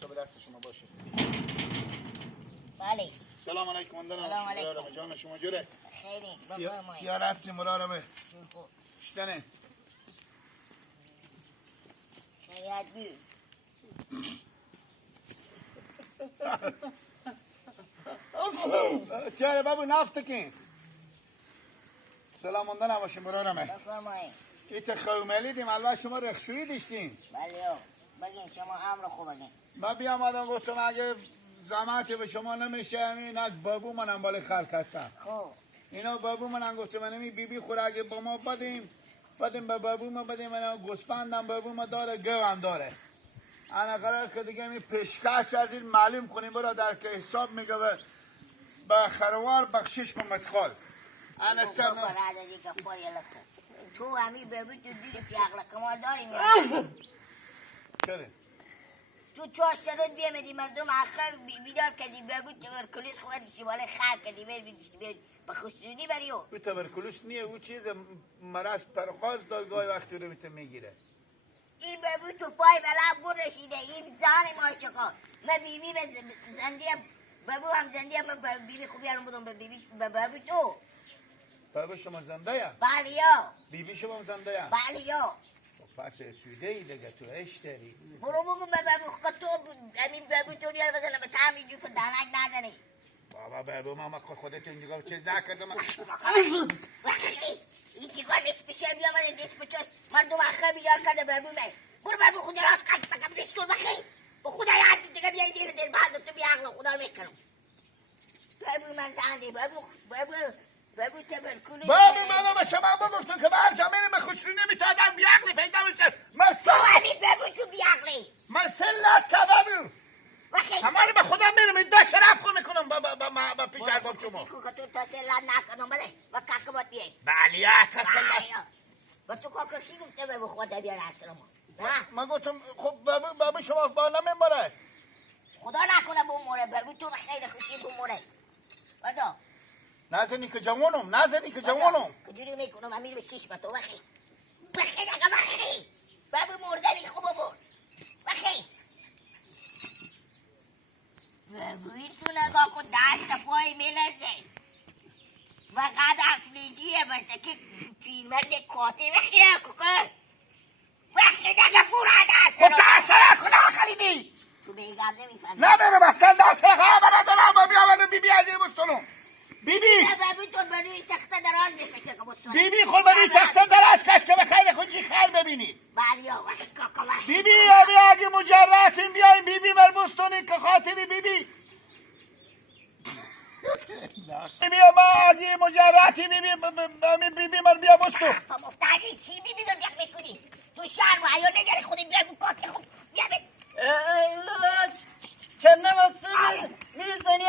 حساب دست شما باشه. بله. سلام علیکم مندنم. سلام علیکم. جان شما جوره؟ خیلی بفرمایید. خیار هستی مرارمه. شتنه. خیریت بی. چرا بابو نفتکین؟ سلام مندنم باشه مرارمه. بفرمایید. ایت خوملی دیم البته شما رخشویی داشتین. بله بگین شما امر خوب بگین. من بیام آدم گفتم اگه زحمتی به شما نمیشه اینا بابو منم بالا خلق هستم. خوب. اینا بابو منم گفتم من بی خوره اگه با ما بدیم به بابو ما بدیم اینا گوسفندم بابو ما داره گوام داره. انا قرار که دیگه می پیشکش از این معلوم کنیم برادر که حساب میگه به خروار بخشش کن مسخال. انا سن تو همی بابو تو دیر پیاغلا کمال داریم. چرا؟ تو چاشترود بیامدی مردم آخر بیدار کردی بابو تبرکلوس خوردی شواله خار کردی بیاد به خسرونی بریو. او تبرکلوس نیه او چیز مرض پرخاز دار گاهی وقتی رو میگیره. این بابو تو پای بلاب گور رسیده این زان ما چکا من بیبی به زندیم بابو هم زندیم من بیبی خوبی هم بودم به بابو تو. بابو شما زنده یا؟ بله یا. بیبی شما زنده یا؟ بله یا. پس سویده ای دیگه تو عشق داری. برو بگم به بابو که تو همین بابو تو نیار بزنه به تامی جو که دانک ندنی. بابا بابو ما خودتون دیگه چیز نکردم. این چیکار نیست پیشه بیامد دست بچاس مردم آخر بیار کرده بابو من. برو بابو خود راست کش بگم رستور بخیر. به خدا یاد دیگه بیاری دیگه دل بعد تو بیاغل خدا رو میکنم. بابو من زنده بابو تبرکلوس. بابو من به شما بگفتم که من زمین به خوشی نمیتادم بیاغلی پیدا میشه. تو همین بابو تو بیاغلی. من سلات که بابو. همه به خودم میرم دا شرف خون میکنم با پیش ارباب شما. تو تسلط نکنم بده و کاکا باید بیایی. بله تسلط. و تو کاکا کی گفته به خدا بیار اصلا من گفتم خب بابو شما بالا میماره. خدا نکنه بموره بابو تو خیلی خوشی بموره. بردا نزنی که جوانم کجوری میکنم امیر به چشم تو بخی اگه بخی بابو مردنی خوب بود بخی بابوی تو نگاه کن دست پای میلرزه و قد افلیجیه برده که پیرمرد کاتی بخی ککر بخی اگه پورا دست خب دست کنه خلیدی تو بیگم نمیفهمی نه برم اصلا دست خبر ندارم با بیامد بیبی از این بستنم بیبی بابو تو بروی تخته دراز میکشه که بستنم بیبی خود بروی تخته دراز کش که به خیلی خودشی خیر ببینی بلیا وقت کاکا وقت بیبی اگه مجراتیم بیایم بیبی بر بستنیم که خاطری بیبی ما اگه مجراتی بیبی مر بیا بستو مفتادی چی بیبی رو دیگه میکنی تو شهر و عیان نگری خودی بیا بو کاکی خوب بیا بید چنه مسئول میزنی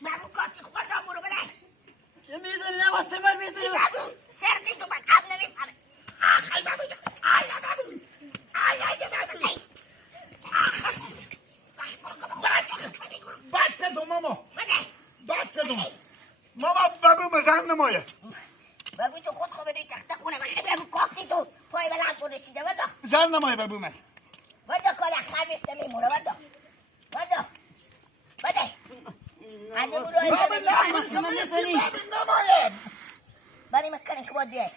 بابو کاکی خورده برو بده چه میزنی نواسته من میزنی بابو سرقی تو بکم نمیفهمه آخی بابو آیا بابو بد کردم ماما ماما بابو مزن نمایه بابو تو خود خوبه روی تخته خونه بخی بابو کاکی تو پای بلند تو رسیده بردا زن نمایه بابو من بردا کار اخر بیفته میمونه بردا بده هنده برو نمایه بری مکنی که باید بیای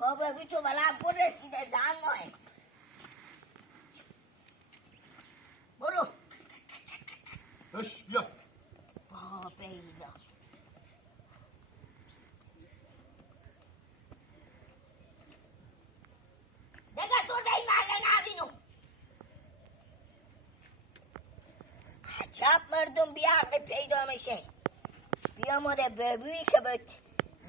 بابو تو بلند پر رسیده زن ماه برو اش بیا پیدا دیگه تو نی مرده نبینو عجب مردم بیعقل پیدا میشه بیامده بابویی که به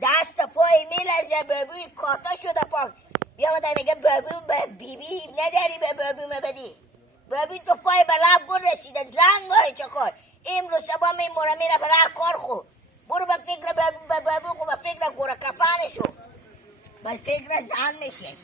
دست پای میلرزه بابوی کاتا شده پاک بیامده میگه بابو به بیبی نداری به بابو مبدی بابوی تو پای به لب گل رسیده زنگ های چکار امروز سبا میمونه میره برای کار خود برو به فکر بابو خود به فکر گوره کفانشو به فکر زن میشه